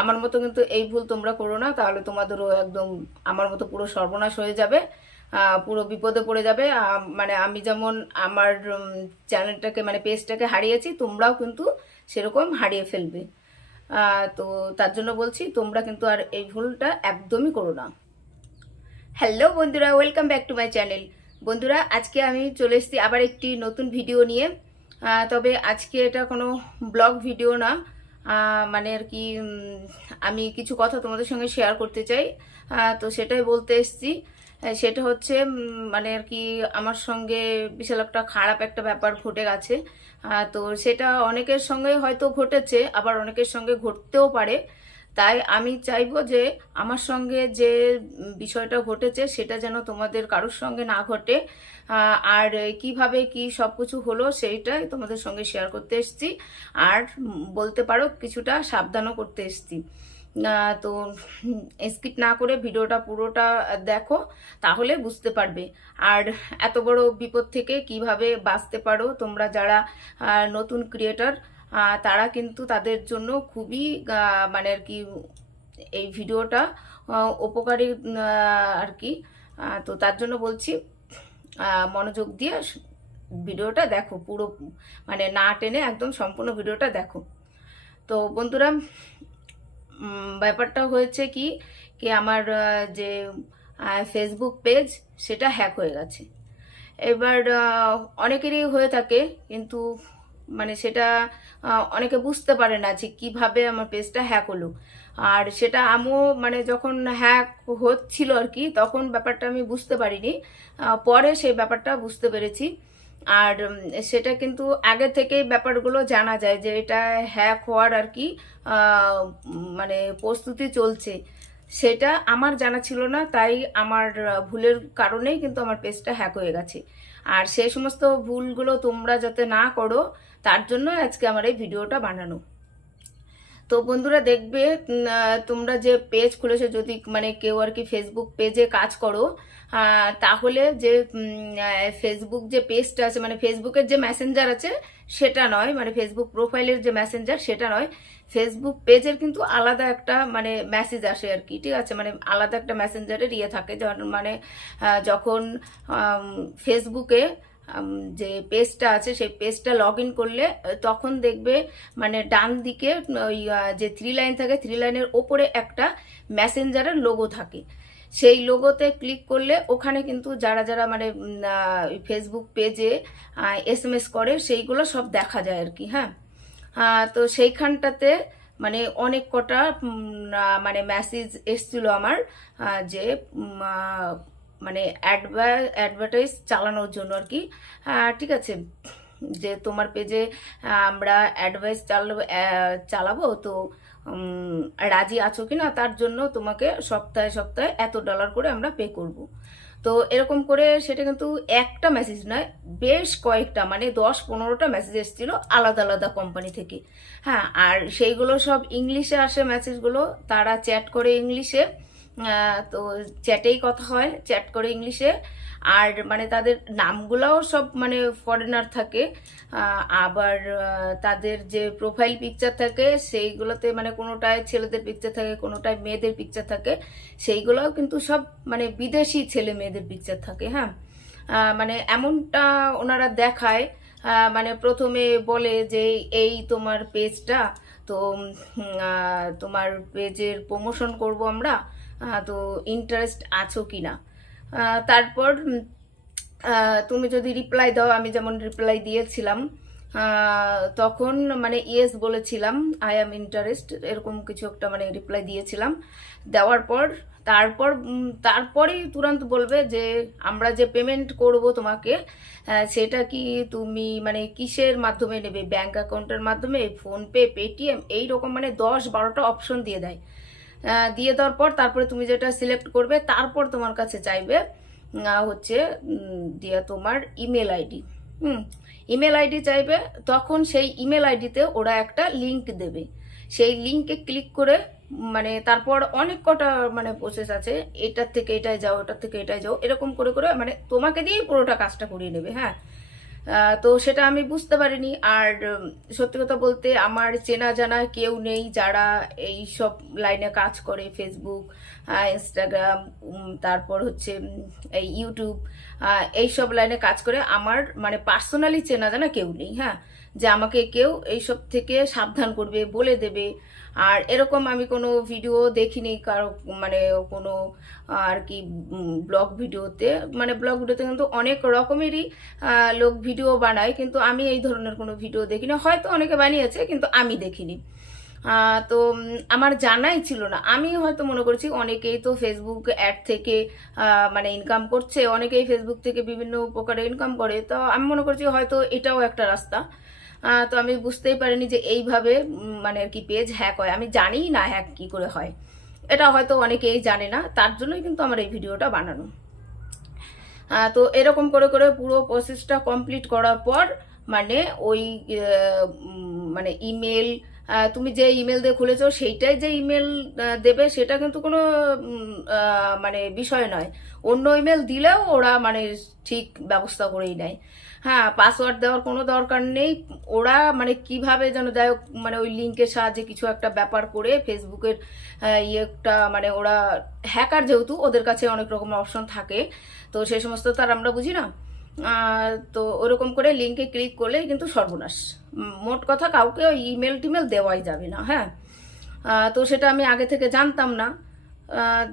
আমার মতো কিন্তু এই ভুল তোমরা করো না, তাহলে তোমাদেরও একদম আমার মতো পুরো সর্বনাশ হয়ে যাবে, পুরো বিপদে পড়ে যাবে। মানে আমি যেমন আমার চ্যানেলটাকে মানে পেজটাকে হারিয়েছি, তোমরাও কিন্তু সেরকম হারিয়ে ফেলবে। তো তার জন্য বলছি তোমরা কিন্তু আর এই ভুলটা একদমই করো না। হ্যালো বন্ধুরা, welcome back to my channel. বন্ধুরা, আজকে আমি চলে এসেছি আবার একটি নতুন ভিডিও নিয়ে। তবে আজকে এটা কোনো ব্লগ ভিডিও না, মানে আর কি আমি কিছু কথা তোমাদের সঙ্গে শেয়ার করতে চাই। তো সেটাই বলতে এসেছি। সেটা হচ্ছে মানে আর কি আমার সঙ্গে বিশাল একটা খারাপ একটা ব্যাপার ঘটে গেছে। তো সেটা অনেকের সঙ্গে হয়তো ঘটেছে, আবার অনেকের সঙ্গে ঘটতেও পারে। তাই আমি চাইবো যে আমার সঙ্গে যে বিষয়টা ঘটেছে সেটা যেন তোমাদের কারোর সঙ্গে না ঘটে। আর কিভাবে কি সব কিছু হলো সেইটাই তোমাদের সঙ্গে শেয়ার করতে এসেছি। আর বলতে পারো কিছুটা সাবধানও করতে এসেছি। তো স্কিপ না করে ভিডিওটা পুরোটা দেখো, তাহলে বুঝতে পারবে। আর এত বড় বিপদ থেকে কিভাবে বাঁচতে পারো তোমরা যারা নতুন ক্রিয়েটর, তারা কিন্তু তাদের জন্য খুবই মানে আর কি এই ভিডিওটা উপকারী আর কি। তো তার জন্য বলছি মনোযোগ দিয়ে ভিডিওটা দেখো পুরো, মানে না টেনে একদম সম্পূর্ণ ভিডিওটা দেখো। তো বন্ধুরা, ব্যাপারটা হয়েছে কি কি আমার যে ফেসবুক পেজ সেটা হ্যাক হয়ে গেছে। এবার অনেকেরই হয়ে থাকে, কিন্তু মানে সেটা অনেকে বুঝতে পারে না যে কিভাবে আমার পেজটা হ্যাক হলো। আর সেটা আমিও মানে যখন হ্যাক হচ্ছিল আর কি, তখন ব্যাপারটা আমি বুঝতে পারিনি, পরে সেই ব্যাপারটা বুঝতে পেরেছি। আর সেটা কিন্তু আগে থেকেই ব্যাপারগুলো জানা যায় যে এটা হ্যাক হওয়ার আর কি মানে প্রস্তুতি চলছে। সেটা আমার জানা ছিল না, তাই আমার ভুলের কারণেই কিন্তু আমার পেজটা হ্যাক হয়ে গেছে। আর সেই সমস্ত ভুলগুলো তোমরা যাতে না করো, তার জন্য আজকে আমার এই ভিডিওটা বানানো। তো বন্ধুরা দেখবে, তোমরা যে পেজ খুলেছো, যদি মানে কেউ আর কি ফেসবুক পেজে কাজ করো, তাহলে যে ফেসবুক যে পেজটা আছে, মানে ফেসবুকের যে মেসেঞ্জার আছে সেটা নয়, মানে ফেসবুক প্রোফাইলের যে মেসেঞ্জার সেটা নয়, ফেসবুক পেজের কিন্তু আলাদা একটা মানে মেসেজ আসে আর কি, ঠিক আছে? মানে আলাদা একটা মেসেঞ্জারের ইয়ে থাকে, মানে যখন ফেসবুকে যে পেজটা আছে সেই পেজটা লগ ইন করলে তখন দেখবে মানে ডান দিকে ওই যে 3 লাইন থাকে, 3 লাইনের ওপরে একটা মেসেঞ্জারের লোগো থাকে। সেই লোগোতে ক্লিক করলে ওখানে কিন্তু যারা যারা মানে ফেসবুক পেজে SMS করে সেইগুলো সব দেখা যায় আর কি। হ্যাঁ, তো সেইখানটাতে মানে অনেক কটা মানে মেসেজ এসছিল আমার, যে মানে অ্যাডভার্টাইজ চালানোর জন্য আর কি। ঠিক আছে, যে তোমার পেজে আমরা অ্যাডভাইস চালাবো, তো রাজি আছো কি না, তার জন্য তোমাকে সপ্তাহে সপ্তাহে $এত করে আমরা পে করব। তো এরকম করে সেটা কিন্তু একটা মেসেজ নয়, বেশ কয়েকটা মানে 10-15টা মেসেজ এসেছিল আলাদা আলাদা কোম্পানি থেকে। হ্যাঁ, আর সেইগুলো সব ইংলিশে আসে মেসেজগুলো, তারা চ্যাট করে ইংলিশে। তো চ্যাটেই কথা হয়, চ্যাট করে ইংলিশে। আর মানে তাদের নামগুলোও সব মানে ফরেনার থাকে। আবার তাদের যে প্রোফাইল পিকচার থাকে সেইগুলোতে মানে কোনোটায় ছেলেদের পিকচার থাকে, কোনোটায় মেয়েদের পিকচার থাকে, সেইগুলোও কিন্তু সব মানে বিদেশি ছেলে মেয়েদের পিকচার থাকে। হ্যাঁ, মানে এমনটা ওনারা দেখায়, মানে প্রথমে বলে যে এই তোমার পেজটা, তো তোমার পেজের প্রমোশন করব আমরা, তো ইন্টারেস্ট আছো কি না। তারপর তুমি যদি রিপ্লাই দাও, আমি যেমন রিপ্লাই দিয়েছিলাম, তখন মানে ইয়েস বলেছিলাম, আই অ্যাম ইন্টারেস্ট, এরকম কিছু একটা মানে রিপ্লাই দিয়েছিলাম। দেওয়ার পর তারপরেই তুরন্ত বলবে যে আমরা যে পেমেন্ট করব তোমাকে, সেটা কি তুমি মানে কিসের মাধ্যমে নেবে, ব্যাংক অ্যাকাউন্টের মাধ্যমে, ফোনপে, পেটিএম, এইরকম মানে 10-12টা অপশন দিয়ে দেয়। দিয়ে দেওয়ার পর তারপরে তুমি যেটা সিলেক্ট করবে, তারপর তোমার কাছে চাইবে হচ্ছে দিয়ে তোমার ইমেল আইডি। ইমেল আইডি চাইবে, তখন সেই ইমেল আইডিতে ওরা একটা লিংক দেবে। সেই লিংকে ক্লিক করে মানে তারপর অনেক কটা মানে প্রসেস আছে, এটার থেকে এটাই যাও, এটার থেকে এটাই যাও, এরকম করে করে মানে তোমাকে দিয়েই পুরোটা কাজটা করিয়ে নেবে। হ্যাঁ, তো সেটা আমি বুঝতে পারিনি। আর সত্যি কথা বলতে আমার চেনা জানা কেউ নেই যারা এই সব লাইনে কাজ করে, ফেসবুক, ইনস্টাগ্রাম, তারপর হচ্ছে এই ইউটিউব, এই সব লাইনে কাজ করে। আমার মানে পার্সোনালি চেনা জানা কেউ নেই, হ্যাঁ, যে আমাকে কেউ এইসব থেকে সাবধান করবে, বলে দেবে। আর এরকম আমি কোনো ভিডিও দেখিনি কারো, মানে কোনো আর কি ব্লগ ভিডিওতে, মানে ব্লগ ভিডিওতে কিন্তু অনেক রকমেরই লোক ভিডিও বানায়, কিন্তু আমি এই ধরনের কোনো ভিডিও দেখিনি। হয়তো অনেকে বানিয়েছে কিন্তু আমি দেখিনি। তো আমার জানাই ছিল না। আমি হয়তো মনে করছি অনেকেই তো ফেসবুক অ্যাড থেকে মানে ইনকাম করছে, অনেকেই ফেসবুক থেকে বিভিন্ন প্রকারে ইনকাম করে, তো আমি মনে করছি হয়তো এটাও একটা রাস্তা। তো আমি বুঝতেই পারিনি যে এইভাবে মানে আর কি পেজ হ্যাক হয়। আমি জানিই না হ্যাক কি করে হয়, এটা হয়তো অনেকেই জানে না, তার জন্যই কিন্তু আমার এই ভিডিওটা বানানো। তো এরকম করে করে পুরো প্রসেসটা কমপ্লিট করার পর মানে ওই মানে ইমেল, তুমি যে ইমেল দিয়ে খুলেছো সেইটাই যে ইমেল দেবে সেটা কিন্তু কোনো মানে বিষয় নয়। অন্য ইমেল দিলেও ওরা মানে ঠিক ব্যবস্থা করেই নেয়। হ্যাঁ, পাসওয়ার্ড দেওয়ার কোনো দরকার নেই। ওরা মানে কিভাবে যেন যাই হোক, মানে ওই লিঙ্কের সাহায্যে কিছু একটা ব্যাপার করে ফেসবুকের ইয়েটা, মানে ওরা হ্যাকার যেহেতু ওদের কাছে অনেক রকমের অপশন থাকে, তো সেই সমস্ত তো আর আমরা বুঝি না। তো ওরকম করে লিঙ্কে ক্লিক করলেই কিন্তু সর্বনাশ। মোট কথা কাউকে ওই ইমেল টিমেল দেওয়াই যাবে না, হ্যাঁ। তো সেটা আমি আগে থেকে জানতাম না,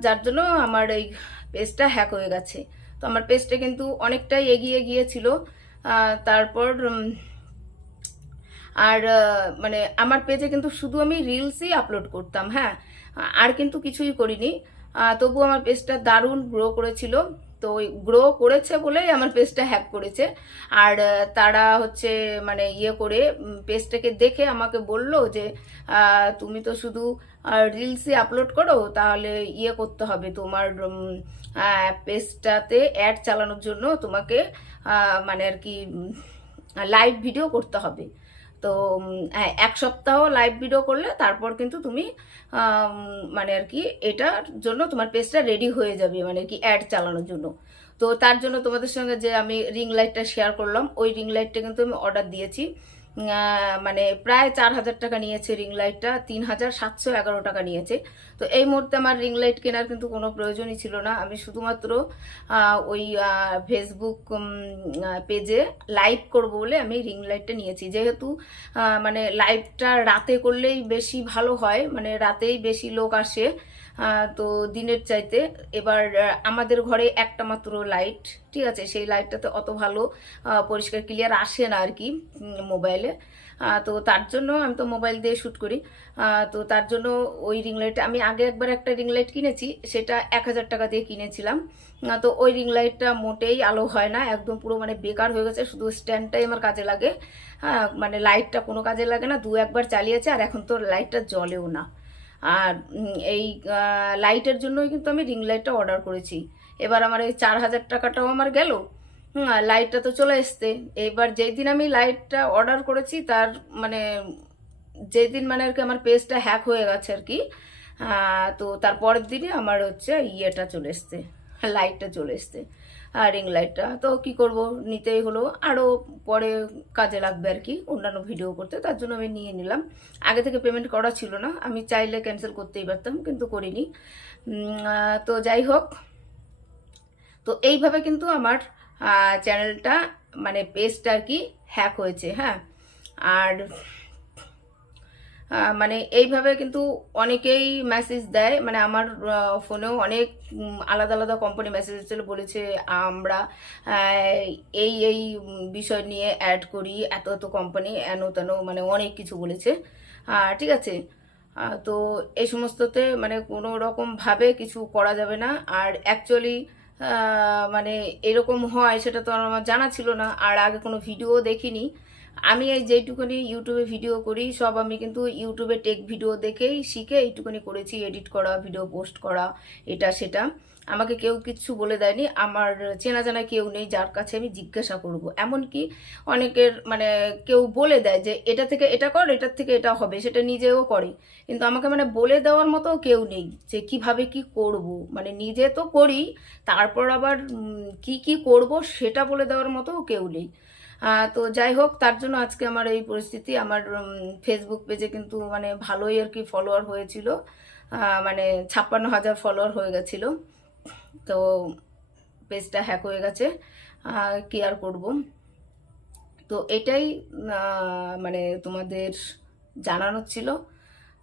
যার জন্য আমার এই পেজটা হ্যাক হয়ে গেছে। তো আমার পেজটা কিন্তু অনেকটাই এগিয়ে গিয়েছিল। তারপর আর মানে আমার পেজে কিন্তু শুধু আমি রিলসই আপলোড করতাম, হ্যাঁ, আর কিন্তু কিছুই করিনি। তবু আমার পেজটা দারুণ গ্রো করেছিল। তো ওই গ্রো করেছে বলেই আমার পেজটা হ্যাক করেছে। আর তারা হচ্ছে মানে ইয়ে করে পেজটাকে দেখে আমাকে বলল যে তুমি তো শুধু রিলসই আপলোড করো, তাহলে ইয়ে করতে হবে তোমার পেজটাতে অ্যাড চালানোর জন্য তোমাকে মানে আর কি লাইভ ভিডিও করতে হবে। তো হ্যাঁ, 1 সপ্তাহ লাইভ ভিডিও করলে তারপর কিন্তু তুমি মানে আর কি এটার জন্য তোমার পেজটা রেডি হয়ে যাবে, মানে কি অ্যাড চালানোর জন্য। তো তার জন্য তোমাদের সঙ্গে যে আমি রিং লাইটটা শেয়ার করলাম, ওই রিং লাইটটা কিন্তু আমি অর্ডার দিয়েছি। মানে প্রায় 4,000 টাকা নিয়েছে রিং লাইটটা, 3,711 টাকা নিয়েছে। তো এই মুহূর্তে আমার রিং লাইট কেনার কিন্তু কোনো প্রয়োজনই ছিল না। আমি শুধুমাত্র ওই ফেসবুক পেজে লাইভ করব বলে আমি রিং লাইটটা নিয়েছি। যেহেতু মানে লাইভটা রাতে করলেই বেশি ভালো হয়, মানে রাতেই বেশি লোক আসে তো দিনের চাইতে। এবার আমাদের ঘরে একটা মাত্র লাইট, ঠিক আছে, সেই লাইটটাতে অত ভালো পরিষ্কার ক্লিয়ার আসে না আর কি মোবাইলে। তো তার জন্য আমি তো মোবাইল দিয়ে শ্যুট করি। তো তার জন্য ওই রিং লাইটটা আমি আগে একবার একটা রিং লাইট কিনেছি, সেটা 1,000 টাকা দিয়ে কিনেছিলাম। তো ওই রিং লাইটটা মোটেই আলো হয় না, একদম পুরো মানে বেকার হয়ে গেছে, শুধু স্ট্যান্ডটাই আমার কাজে লাগে। হ্যাঁ, মানে লাইটটা কোনো কাজে লাগে না, 2-1 বার চালিয়েছে আর এখন তো লাইটটা জ্বলেও না। আর এই লাইটের জন্যই কিন্তু আমি রিং লাইটটা অর্ডার করেছি। এবার আমার এই 4,000 টাকাটাও আমার গেল। লাইটটা তো চলে এসছে। এবার যেই দিন আমি লাইটটা অর্ডার করেছি তার মানে যেদিন মানে আর কি আমার পেজটা হ্যাক হয়ে গেছে আর কি, তো তার পরের দিনই আমার হচ্ছে ইয়েটা চলে এসছে, লাইটটা চলে এসছে, রিং লাইটটা। তো কি করব, নিতেই হলো, আরও পরে কাজে লাগবে আর কি অন্যান্য ভিডিও করতে, তার জন্য আমি নিয়ে নিলাম। আগে থেকে পেমেন্ট করা ছিল না, আমি চাইলে ক্যান্সেল করতেই পারতাম কিন্তু করিনি। তো যাই হোক, তো এইভাবে কিন্তু আমার চ্যানেলটা মানে পেজটা আর কি হ্যাক হয়েছে, হ্যাঁ। আর মানে এইভাবে কিন্তু অনেকেই মেসেজ দেয়, মানে আমার ফোনেও অনেক আলাদা আলাদা কোম্পানি মেসেজ এসেছিল, বলেছে আমরা এই এই বিষয় নিয়ে অ্যাড করি, এত এত কোম্পানি এন তেন, মানে অনেক কিছু বলেছে, ঠিক আছে। তো এই সমস্ততে মানে কোনো রকমভাবে কিছু করা যাবে না। আর অ্যাকচুয়ালি মানে এরকম হয় সেটা তো আমার জানা ছিল না, আর আগে কোনো ভিডিও দেখিনি। আমি এই যেটুকুনি ইউটিউবে ভিডিও করি সব আমি কিন্তু ইউটিউবে টেক ভিডিও দেখেই শিখে এইটুকুনি করেছি, এডিট করা, ভিডিও পোস্ট করা, এটা সেটা। আমাকে কেউ কিচ্ছু বলে দেয়নি, আমার চেনা জানা কেউ নেই যার কাছে আমি জিজ্ঞাসা করব। এমনকি অনেকের মানে কেউ বলে দেয় যে এটা থেকে এটা কর, এটার থেকে এটা হবে, সেটা নিজেও করে, কিন্তু আমাকে মানে বলে দেওয়ার মতো কেউ নেই যে কিভাবে কি করব। মানে নিজে তো করি, তারপর আবার কি কি করব সেটা বলে দেওয়ার মতো কেউ নেই। তো যাই হোক, তার জন্য আজকে আমার এই পরিস্থিতি। আমার ফেসবুক পেজে কিন্তু মানে ভালোই আর কি ফলোয়ার হয়েছিল, মানে 56,000 ফলোয়ার হয়ে গেছিল। তো পেজটা হ্যাক হয়ে গেছে, কি আর করব। তো এটাই মানে তোমাদের জানানোর ছিল।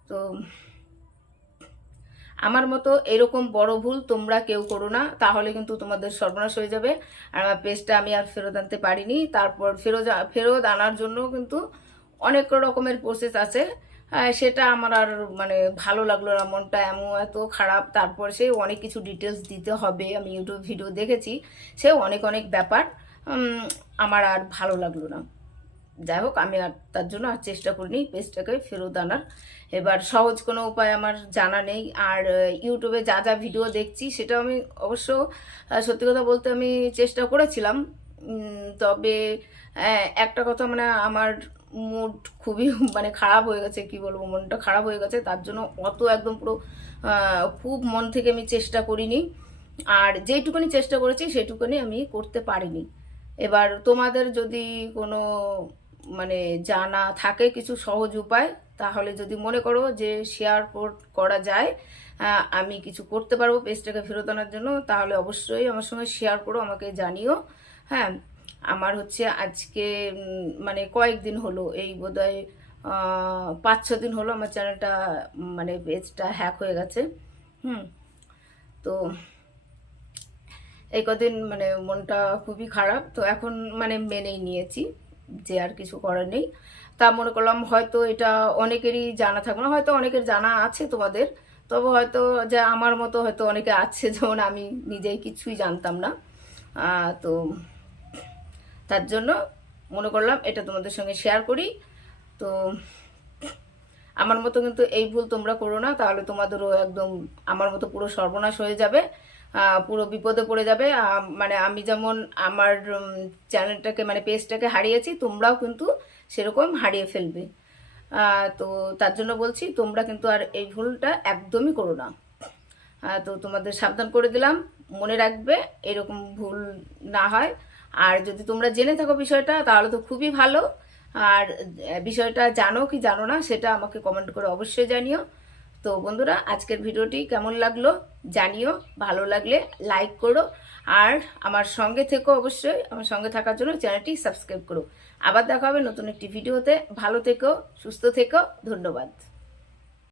তো আমার মতো এরকম বড় ভুল তোমরা কেউ করো না, তাহলে কিন্তু তোমাদের সর্বনাশ হয়ে যাবে। আর আমার পেজটা আমি আর ফেরত আনতে পারিনি। তারপর ফেরত আনার জন্য কিন্তু অনেক রকমের প্রসেস আছে। সেটা আমার আর মানে ভালো লাগলো না, মনটা এত খারাপ। তারপর সে অনেক কিছু ডিটেলস দিতে হবে, আমি ইউটিউব ভিডিও দেখেছি, সে অনেক অনেক ব্যাপার আমার আর ভালো লাগলো না। যাই হোক, আমি আর তার জন্য আর চেষ্টা করিনি পেজটাকে ফেরত আনার। এবার সহজ কোনো উপায় আমার জানা নেই। আর ইউটিউবে যা যা ভিডিও দেখছি সেটা আমি অবশ্য সত্যি কথা বলতে আমি চেষ্টা করেছিলাম, তবে একটা কথা মানে আমার মুড খুবই মানে খারাপ হয়ে গেছে, কি বলবো, মনটা খারাপ হয়ে গেছে। তার জন্য অত একদম পুরো খুব মন থেকে আমি চেষ্টা করিনি। আর যেইটুকুনি চেষ্টা করেছি সেটুকুনি আমি করতে পারিনি। এবার তোমাদের যদি কোনো মানে জানা থাকে কিছু সহজ উপায়, তাহলে যদি মনে করো যে শেয়ার করা যায়, আমি কিছু করতে পারবো পেজটাকে ফেরত আনার জন্য, তাহলে অবশ্যই আমার সঙ্গে শেয়ার করো, আমাকে জানিও। হ্যাঁ, আমার হচ্ছে আজকে মানে কয়েকদিন হলো, এই বোধহয় 5-6 দিন হলো আমার চ্যানেলটা মানে পেজটা হ্যাক হয়ে গেছে। তো এই কদিন মানে মনটা খুবই খারাপ। তো এখন মানে মেনেই নিয়েছি যে আর কিছু করার নেই। তা মনে করলাম হয়তো এটা অনেকেরই জানা থাকবে না, হয়তো অনেকের জানা আছে তোমাদের, তবে হয়তো যে আমার মতো হয়তো অনেকে আছে, যেমন আমি নিজেই কিছুই জানতাম না। তো তার জন্য মনে করলাম এটা তোমাদের সঙ্গে শেয়ার করি। তো আমার মতো কিন্তু এই ভুল তোমরা করো না, তাহলে তোমাদেরও একদম আমার মতো পুরো সর্বনাশ হয়ে যাবে, পুরো বিপদে পড়ে যাবে। মানে আমি যেমন আমার চ্যানেলটাকে মানে পেজটাকে হারিয়েছি, তোমরাও কিন্তু সেরকম হারিয়ে ফেলবে। তো তার জন্য বলছি তোমরা কিন্তু আর এই ভুলটা একদমই করো না। তো তোমাদের সাবধান করে দিলাম, মনে রাখবে এরকম ভুল না হয়। আর যদি তোমরা জেনে থাকো বিষয়টা তাহলে তো খুবই ভালো। আর বিষয়টা জানো কি জানো না সেটা আমাকে কমেন্ট করে অবশ্যই জানিও। তো বন্ধুরা, আজকের ভিডিওটি কেমন লাগলো জানিও, ভালো লাগলে লাইক করো। আর আমার সঙ্গে থেকো, অবশ্যই আমার সঙ্গে থাকার জন্য চ্যানেলটি সাবস্ক্রাইব করো। আবার দেখা হবে নতুন একটি ভিডিওতে। ভালো থেকো, সুস্থ থেকো, ধন্যবাদ।